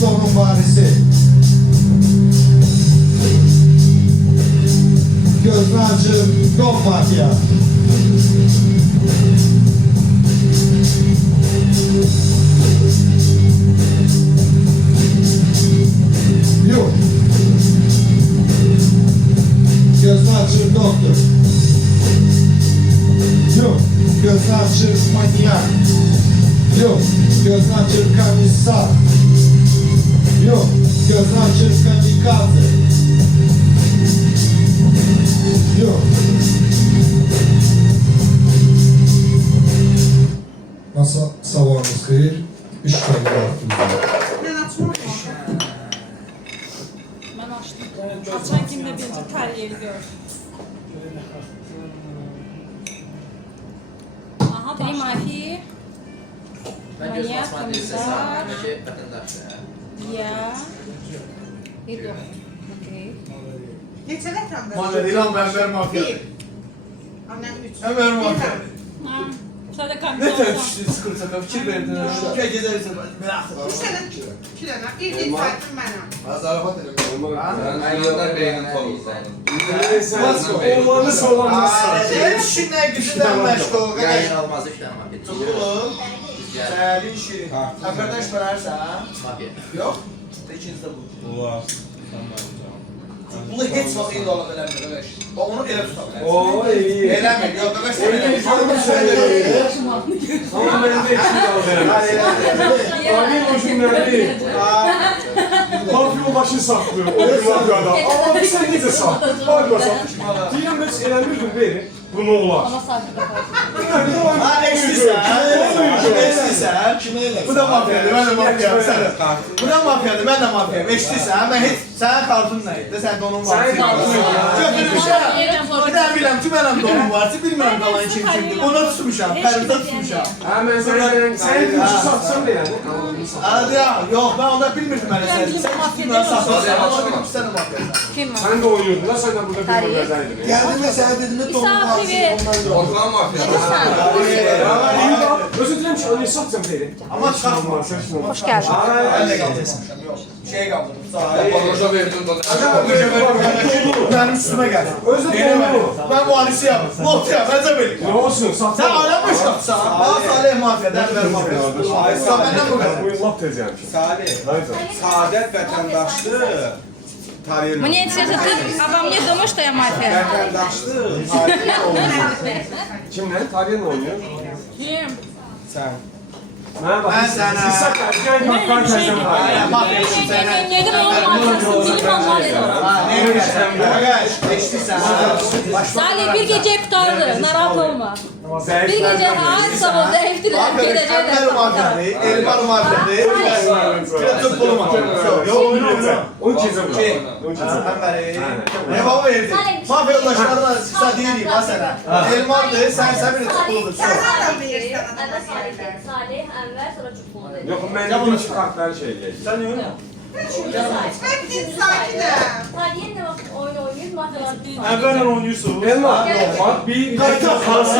Sonun varisi. Gözünü açın, yok mafya. Yok. Gözünü açın, doktor. Yok. Gözünü açın, manyak. Yok. Gözünü açın, komiser. Yok. Gözünü açın, kamikaze. Yok. Masa sabahınız xeyir. İş qayda vaxtınızda. Ben açmadım. Ben açtım. Açan kimde birinci terliği gör. Aha Tri başladı. mafi. Ben göz Manyak, basma adresi komisar. hesabındaki vatandaş ya. Ya. Edo. Okey. Geçen ekranda. Mafya değil ama ben mafya. Bir. Annem üç. Hemen mafya. Ha, sen de Ne kanka ters olsan. düştü sıkıntı sakın fikir verin. Şu kez gezersin merak etme. Üç tane. İki tane. İlk saatim benim. Zarafat edelim. Ayağlar beynin kolu. Olmanı soğlanmaz. Sen düşünme gücünden meşgul. Yayın olmaz işte mafya. Tutulu. Güzel. Sevdiğin şirin. Arkadaş vararsa. Mafya. Yok. İkinizde bu. Bunu hiç vakit iyi olan eləmir, qardaş. Bax onu elə tuta bilər. Oo iyi. Eləmir, yox, qardaş. Hanım söylüyor. Ama ben de eksik aldım. Abi hoşum nerede? Mafya başını saklıyor. O bir adam. Ama bir sen de sak. Hadi bakalım. Diyem ben eğlenmirdim beni. Bu ne olar? Ama saklı kalsın. Ha, eksilsən. Eksilsən. Kimə elə? Bu da mafyadır, mən də mafyayım. Bu da mafyadır, mən də mafyayım. Eksilsən, mən heç... Sənin kartun nə idi? Sən də onun var. Sənin kartun nə idi? Götürmüşəm. Yerden sonra. Bir daha biləm ki, mənim də onun var. Bilmirəm qalan kim kimdir. Ona tutmuşam, pərimdə tutmuşam. Ha ben sen de uçu satsam da yani. Hadi ya, yox, mən onda bilmirdim hələ Ben səni. bizim Sən mafya kimdən demiyorum. saxlasın, amma bildim ki, sən də mafyasan. Kim var? Sen de oynuyordun da sen de burada bir Tarih. magazindeydin. Geldim ve sana dedim de donun İsa varisi. TV. Orman mafya. Özür dilerim ki onu satsam seni. Amma çıxartma. Hoş geldin. Mən də qalacaqmışam, yox. Şey qaldım. Bornoza verdim dolar. Mənim üstümə gəl. Özür dilerim. Mən varisiyəm. Mafya, məncə belə. Ne olsun Sən satsam. aləm başqapsan. Bax, Salih mafya, dərlər mafya. Sən məndən bu qədər. Bu yıl lap tez yani. Salih, Haydi. Saadət vətəndaşlıq tarixini. Мне интересно, ты обо мне думаешь, что я мафия? Vətəndaşlıq tarixini olmuyor. Kimle? Tarihin oynuyor. Kim? Sən. Ben sana- Siz sakar. Gel bak ben tezden Aynen, mafyaşın sən. Yedim onun markasını dilim anlatsın. Ha, ne bilirsən? Qardaş, eşitirsən. Salih bir gece kurtardı. Narahat olma. Bir gece her sabah zevktiler. Gideceği Əmlər mafyadır, Elmar mafyadır. Bir tutbolu mafyadır. Yox, oynayacaq. 10 kez bu. Kim? 10 kez. Əmbəri. Ne baba verdi? Mafya yoldaşlarına sizə deyirik ha sənə. Elmardır, sən bir tutboludur. Sen zaten bilirsin. Salih, Enver, sonra Cukulu. Yok ben de şu kartları şey diyeceğim. Sən yox. Ben bir sakinim. Salih'in de oyun oynuyoruz, mafyalar. Evvelen oynuyorsun. Elma. Bak bir Qayda xarası.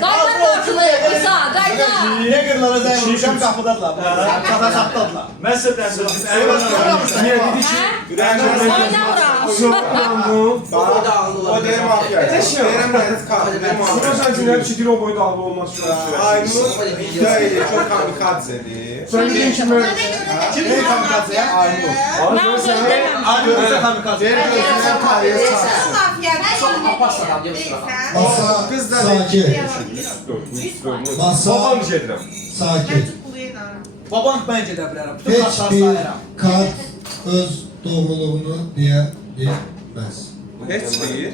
Gaydan karşılığı. İsa, gaydan. Negerlara zəng vurmuşam, qapıdadılar. Qata saxtadılar. Mən sizə dərsəm. niye dedi ki? Oynamıram. O da ağlı. O deyir mafya. Deyirəm mən kartını Bu mafya. da sen ne çitir o boyda ağlı olmaz şu an. Aynur deyil, çox kamikadzedir. Sen dedin ki ben... Kim deyir kamikaze ya? Aynur. Ben onu söylemem. Hadi öyle kamikaze. Sən tarihi Sen satsın. mafya Çok kapasın değilsin. Masa sakin. Masa Babam şey edirəm. Ben sakin. Cukulu'yu inanırım. Babank mən gedə bilərəm. Bütün Heç kartları bir sayıram. kart öz doğruluğunu deyə bilməz. Heç deyil.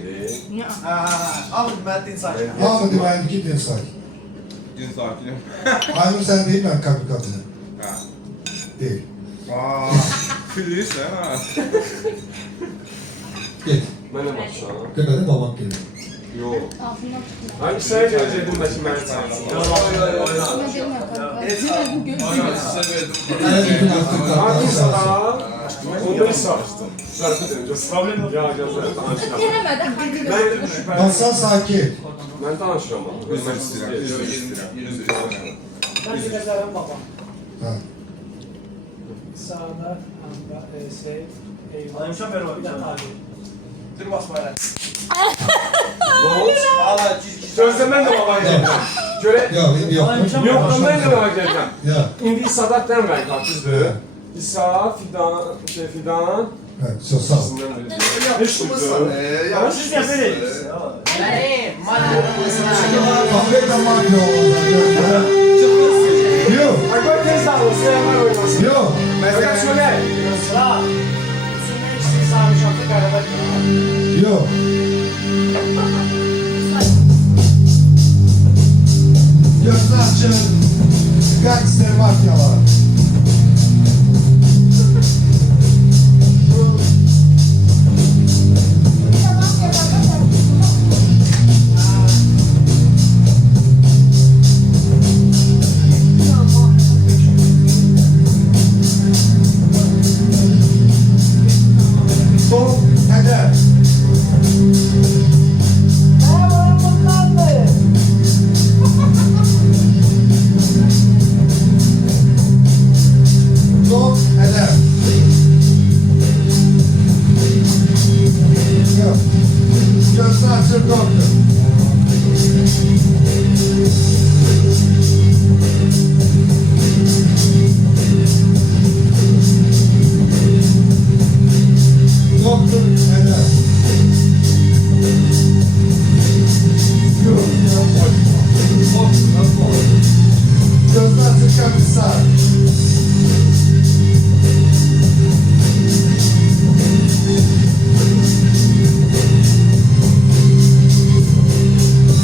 Alın mən din sayıram. Hamı deməlidir ki, din say. Gün sakinim. Aynur sən deyilmən kamikaze. Ha. Deyil. Aa, bilirsən ha. Get. Mənə bax şu an. Deməli babam gelir. Yok. Altından tutma. Hangi sene geleceğim belki ben çağırsın. Ama bilmiyorum kanka. Hələ bütün haqqın Hangi kartları saysın. sana? Onda sarıştım. Problem yok. Ya gözler tanışıram. Denemedim. Masa sakin. Ben tanışıram ama. Üzr istəyirəm. Ha. Sağda, Seyit, Eyvallah. Alayımşan ver o. Bir tane Ali. Dur basmayla. Davut. Hala çizgi. Sözde ben de baba geleceğim. Göre... Yok, indi yok. Yok, ben de baba geleceğim. Ya. İndi İsa'dan ben verdim hakkızdır. İsa, Fidan... Evet, çok sağ ol. Hiç Ya siz ne veririz? Kahve mafya olacak. Yok, Agora tez da você vai oynasın. yok. Mesela söyle. Sıra. Sürmek için sağ bir şartı karada. Yok. Gözünü açın. Gangster mafyalar. Son eder. Son eder. Yok. Gözünü açın doktor. Doktor eder. Yok. Gözünü açın komiser.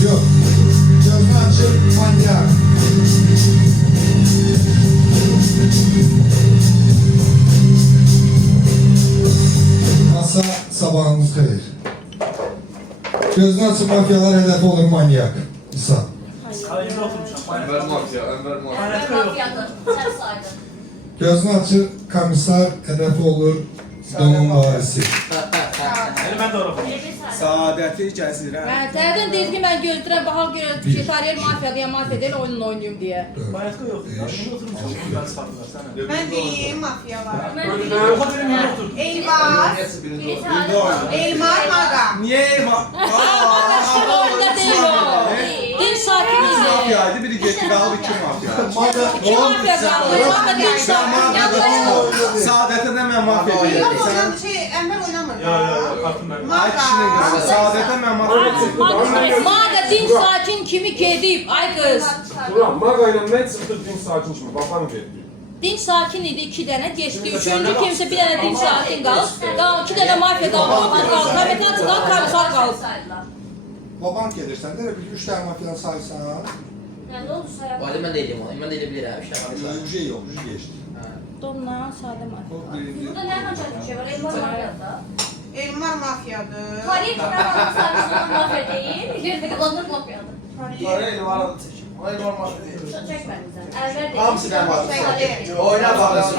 Yok. Gözünü açın manyak. Masa sabahınız hayır. Gözünü açın mafyalar hedefi olur manyak. İsa. Alayım oturmuşam. Enver mafya, Enver mafya. Enver mafyadır. Sen saydın. Gözünü açın komiser hedefi olur donun varisi. Yani ben de orada. Saadəti gəzirəm. Mən sənədən deyir ki, mən gözləyirəm, baxal görürəm ki, Tariyel mafyadır ya mafya deyil, oyunun oynayayım deyə. Bayatka yok. Ya şimdi oturmuşam. Ben sıfatlar sana. Ben deyim mafya var. Oha benim yine otur. Elmas, Biri tarih. Elmar Maga. Niyə ev? Aşkım oyunda deyil o. Din sakin idi. Mafyaydı, biri getdi qalıb iki mafya. İki mafya qaldı, sonra din sakin. Saadətə mən mafya Yok deyirəm. hocam Enver oynamır. Ya kartım ben. Ay kişinə görə. Saadətə mən mafya deyirəm. Maga din sakin kimi gedib, ay qız. Ulan Maga ile net sıfır din sakin şimdi. Babam geldi. Din sakin idi 2 dənə, geçdi. Üçüncü kimsə bir dənə din sakin qalıb. Qalan 2 dənə mafya qalıb, onlar qalıb. Kompetansı qalıb, komisar qalıb. Baban gelirsən de bir 3 tane mafyadan saysan. Yani ne oldu sayalım? Bu arada ben de edeyim onu. Ben de edebilirim. İşte abi. Ucu yok, ucu geçti. Donla, sadə mafya. Burada nereden çok bir şey var? Elmar mafyada. Elmar mafyadır. Tarih kenarında sadece sonra mafya değil. Geride kalanlar mafyadır. Parayla var adı seçim. Olay normal değil. Çok çekmedin sen. Elver değil. Hamısı ben var. Salih. Oyna bakalım.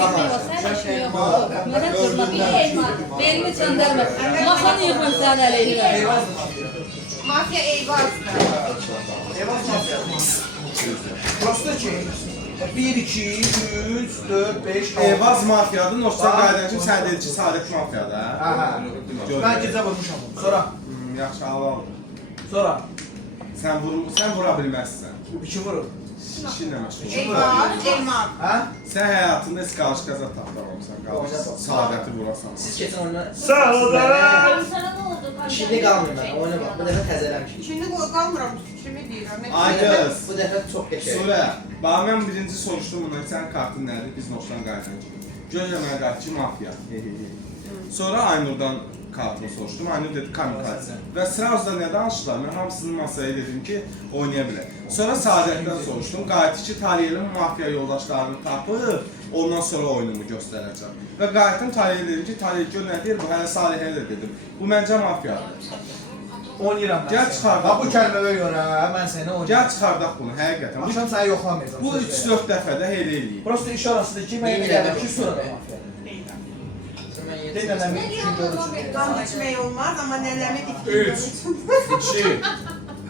Sən heç yox. Mənə durma. Bir elmar. Belimi çöndərmə. Masanı yığın sən əleyhinə. Eyvaz Mafya Eyvaz'dır. Eyvaz mafya. Prosta ki 1, 2, 3, 4, 5, 6. Eyvaz mafyadır, Nostan qaydan ki, sən dedi ki, Saadət mafyadır. Aha. Ben gecə vurmuşam. Sonra. Yaxşı, al. Sonra. Sən vura bilməzsən. Bu 2 vurur. İşinlə məşğul. Eyvaz, Elmar. Ha? Sən həyatında heç qarşı qaza tapdırmamısan, qalmışsan. Saadəti vurasan. Siz geçen oyuna... Sağ ol da. Sana ne oldu? Şimdi kalmıyorum ben. Oyuna bak. Bu defa təzələmişik. Şimdi qalmıram, fikrimi deyirəm. Ay qız. Bu defa çok geçer. Sonra, bax mən birinci soruşdum buna, sənin kartın nədir? Biz Nostan qaydan ki. Gözlə mənə qayıt ki, mafya. Sonra Aynurdan kartını soruşdum. Aynur dedi kamikaze. Və sırası da nə danışdılar? Mən hamısını masaya dedim ki, oynaya bilər. Sonra Saadətdən soruşdum. Qayıtı ki, Tariyelin mafya yoldaşlarını tapıb, ondan sonra oyunumu göstərəcəm. Və qayıtım Tariyel dedi ki, Tariyel gör nə deyir? Bu hələ Salihə də dedim. Bu məncə mafyadır. Oynayıram mən. Gəl çıxardaq. Bax bu kəlməyə görə mən səni oynayıram. Gəl çıxardaq bunu, həqiqətən. Axşam səni yoxlamayacağam. Bu 3-4 dəfədə elə eləyib. Prosta iş arasında ki, mən eləyəm ki, sonra da mafya. Deyil nənəmi Ne üçün diyor görürsün. Kan içmek olmaz ama nenemi Üç. diktiğim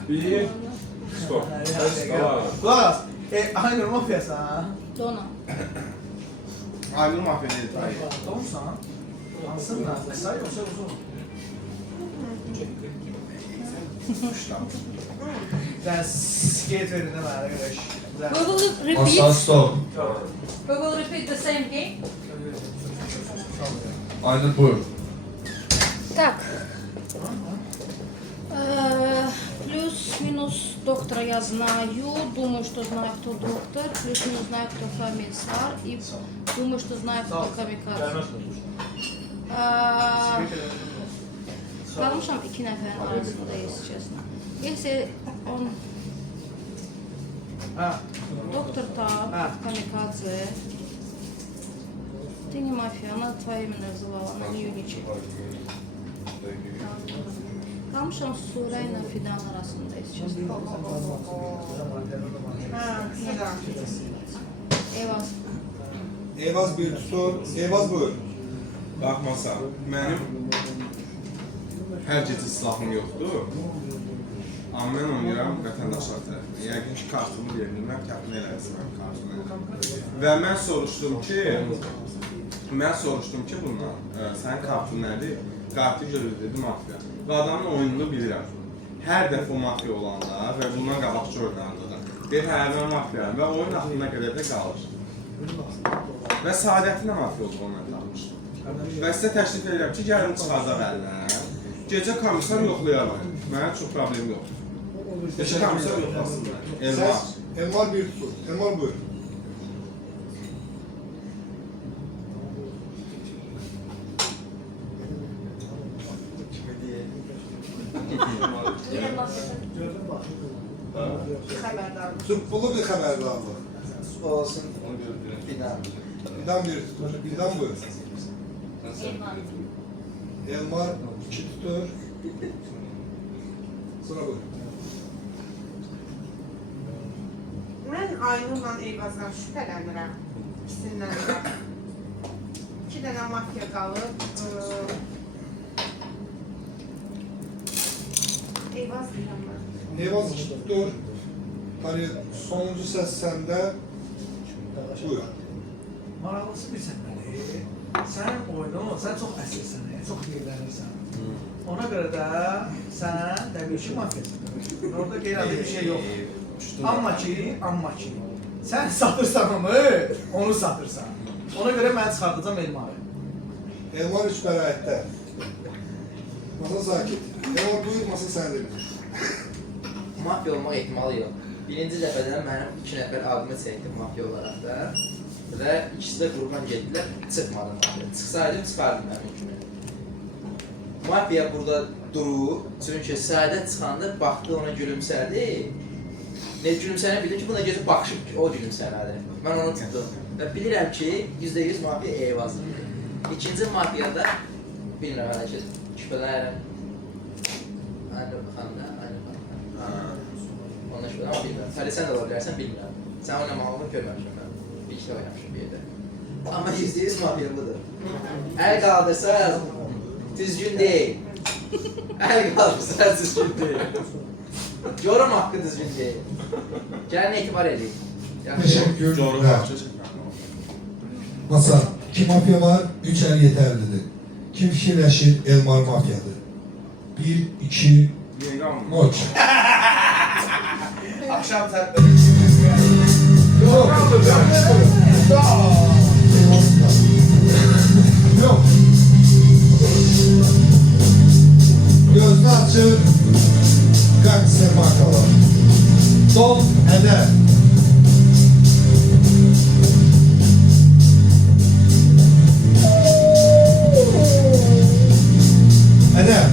2, 1, stop. Kulak as. Aynur mafyası ha. Dona. Aynur mafya deyil. Doğumsan? Hansınla? Kısa yoksa uzun? Sen skate verin de bana göre. We will Masa repeat. stop. We will repeat the same game. Aynur buyur. Так. Плюс-минус доктора я знаю, думаю, что знаю, кто доктор, плюс-минус знаю, кто комиссар, и думаю, что знаю, кто камикадзе. Kalmışam 2 nəfərin arasındayız, честно. Если он Ha. доктор там, камикадзе, ты не мафия, она твое имя называла, она не юничает. Kalmışam Sura ile Fidan arasındayız, честно. Ha, neden? Eyvaz. Eyvaz bir tutur. Eyvaz buyur. Baxmasa, mənim hər gecə silahım yoxdur. Amma mən oynayıram vətəndaşlar tərəfindən. Yəqin ki, kartımı verildim, mən təmin elədim mən kartımı. Və mən soruşdum ki, bundan, sənin kartın nədir? Qatil görür dedi, mafiya. Və adamın oyununu bilirəm. Hər dəfə o mafiya olanda və bundan qabaqçı oynandı da. Deyir, hə, mən mafiyayım və oyun axırına qədər də qalır. Və Saadətin də mafiya oldu, ondan tapmışdım. Və sizə təklif edirəm ki, gəlin çıxardaq əlinə. Gecə komissar yoxlayalım. Mənə çox problem yoxdur. Gecə komissar yoxlasınlar. Elmar. Elmar bir tutur. Elmar buyur. Xəbərdarlıq. Zıppılı bir xəbərdarlıq. Olsun. Fidan. Fidan bir tutur. Fidan buyur. Elmar 2 tutur. Sonra buyur. Mən Aynurla Eyvazdan şübhələnirəm. İkisindən də. 2 dənə mafiya qalıb. Eyvaz deyirəm mən. Eyvaz 2 tutur. Hani sonuncu səs səndə. Buyur. Maraqlısı bilsən məni, sən oyunu, sən çox əsirsən, çox yerlənirsən. Ona görə də sən təbii ki, mafiyasən. Orada qeyri bir şey yox. Amma ki, sən satırsan onu, onu satırsan. Ona görə mən çıxardacam Elmarı. Elmar 3 bəraətdə. Masa sakit. Elmar buyur, masa səndə bilir. Mafiya olmaq ehtimalı yox. Birinci dəfədən mənim 2 nəfər adımı çəkdim mafiya olaraq da. Və ikisi də qrupdan getdilər, çıxmadım mafiya. Çıxsaydım, çıxardım həmin günü. Mafiya burada durur, çünki Səadət çıxanda baxdı, ona gülümsədi. Ne gülümsəni bildim ki, buna gözü baxışıb ki, o gülümsəmədi. Mən onu tutdum. Və bilirəm ki, %100 mafiya Eyvazdır. İkinci mafiyada, bilmirəm hələ ki, şübhələnirəm. Aynur xanımda, Aynur xanımda. Ondan şübhələnirəm, amma bilmirəm. Hələ sən də ola bilərsən, bilmirəm. Sən oynamağını görməmişəm mən. Bir iki də oynamışım bir yerdə. Amma %100 mafiya budur. Əl qaldırsa, düzgün deyil. Əl qaldırsa, düzgün deyil. Yorum haqqı düzgün deyil. Gəlin etibar edin. Teşekkür. Doğru Evet. parça çəkmək. Masa. 2 mafya var, 3 el yeterlidir. Kim fikirləşir? Elmar mafyadır. 1, 2, Yeni almır. moç. Akşam sən... Yok. Yok. Gözünü açır. Gangster markalar. Dol eder. Eder.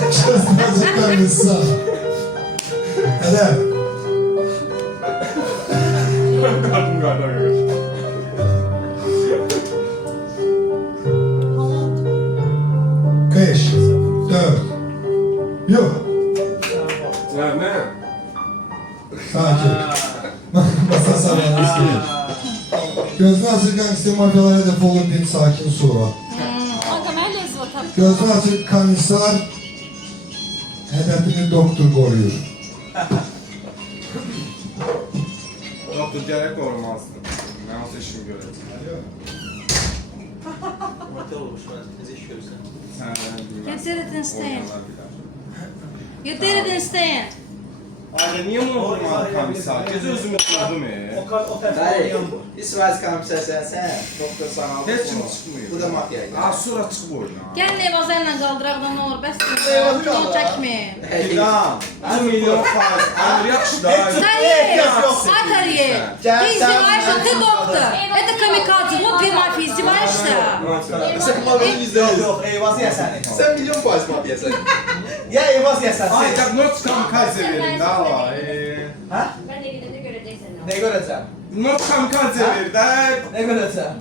Gözlacıklarınızsa. Ədəm. Kadın galiba görüyor. 5, 4. Yok. Ya ne? Sakin. Masa sararlı istiyor. Gözünü açık gangster mafyalara hedef olur deyip sakin sonra. Kanka mən lezvo tapdım. Gözünü açık komisar hedefini doktor koruyor. Doktor gerek olmazdı. Ben o seçimi göreceğim. Motel olmuş mən necə iş görürsən? Sen bilmezsin. You did it in stand. Oynayanlar bilir. You did it in stand. Aynen niye bunu vurmadı komiser? Gece özümü tutmadım O tərəfdə Bəli, oynayan bu. İsveç komiser sən, doktor sana aldı. Heç kim çıxmıyor. Bu da mafiyaydı. Aa sonra çıxıb oyna. Gəlin evazlarla qaldıraqdan nə olur, bəs Evazı kino qaldır. çəkməyin. İlan. 1 milyon faiz. Amir yaxşı da. Атарье, ты издеваешься, ты доктор. Это камикадзе, вот ты мафия, издеваешься. Yox, Eyvaz yəsəni. Sən milyon faiz mafiyasan. Ya Eyvaz yəsəni. Ay tak not kamikaze verin daha var. Hə? Ben de gidince göreceksin. Nə görəcəm? Not kamikaze ver de. Nə görəcəm?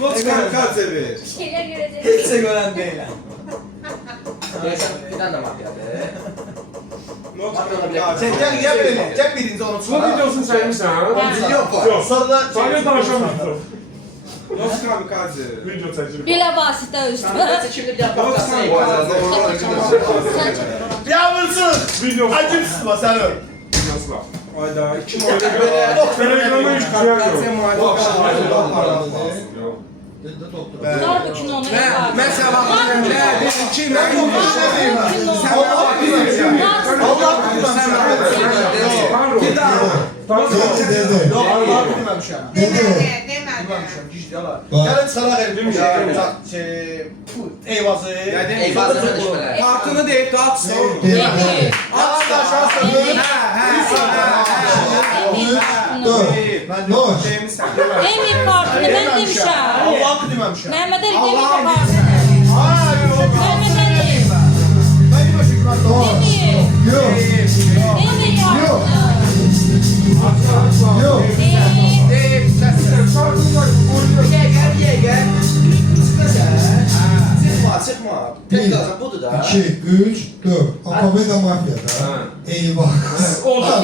Not kamikaze ver. Bir şeyler göreceksin. Heç şey görən deyiləm. Deyəsən filan da mafiyadır. Not Sən kamikaze. gəl belə, gəl birinci onu Bu çıxara. videosunu çekmişsin ha? Yok. Sonra da Sadece danışamıyorum. Not kamikaze. Video çekilip. Bilə vasitə üstə. Kamikaze şimdi bir Not yapaqlasın. kamikaze. Yavrusun! Video. Acım sıkma sen öl. Nasıl? Ayda 2 Böyle Telegrama yüklüyor. Var bu kinonu var. Mesela ne dedim ki ben Allah bilmem Dede. Yok, Allah bilməmişəm. Dede. Bilməmişəm, gizli yalan. Bak. Gəlin çıxaraq elim. Eyvazı. Eyvazı danışmalar. Kartını deyip de atsın. Dede. Aç aşağı söylüyorum. Noş. Emir kartını mən demişəm. Allah'ı bilməmişəm. Məhəmməd Ali Emir kartını. Hayır, yok. Məhəmməd Ali. Ben bilməmişəm. Noş. Emir. Yok. Emir Yok. kartını. Yok. Çıkma. Tek lazım budur da. 2, 3, 4. Alfabeta mafyada. Eyvah. O da.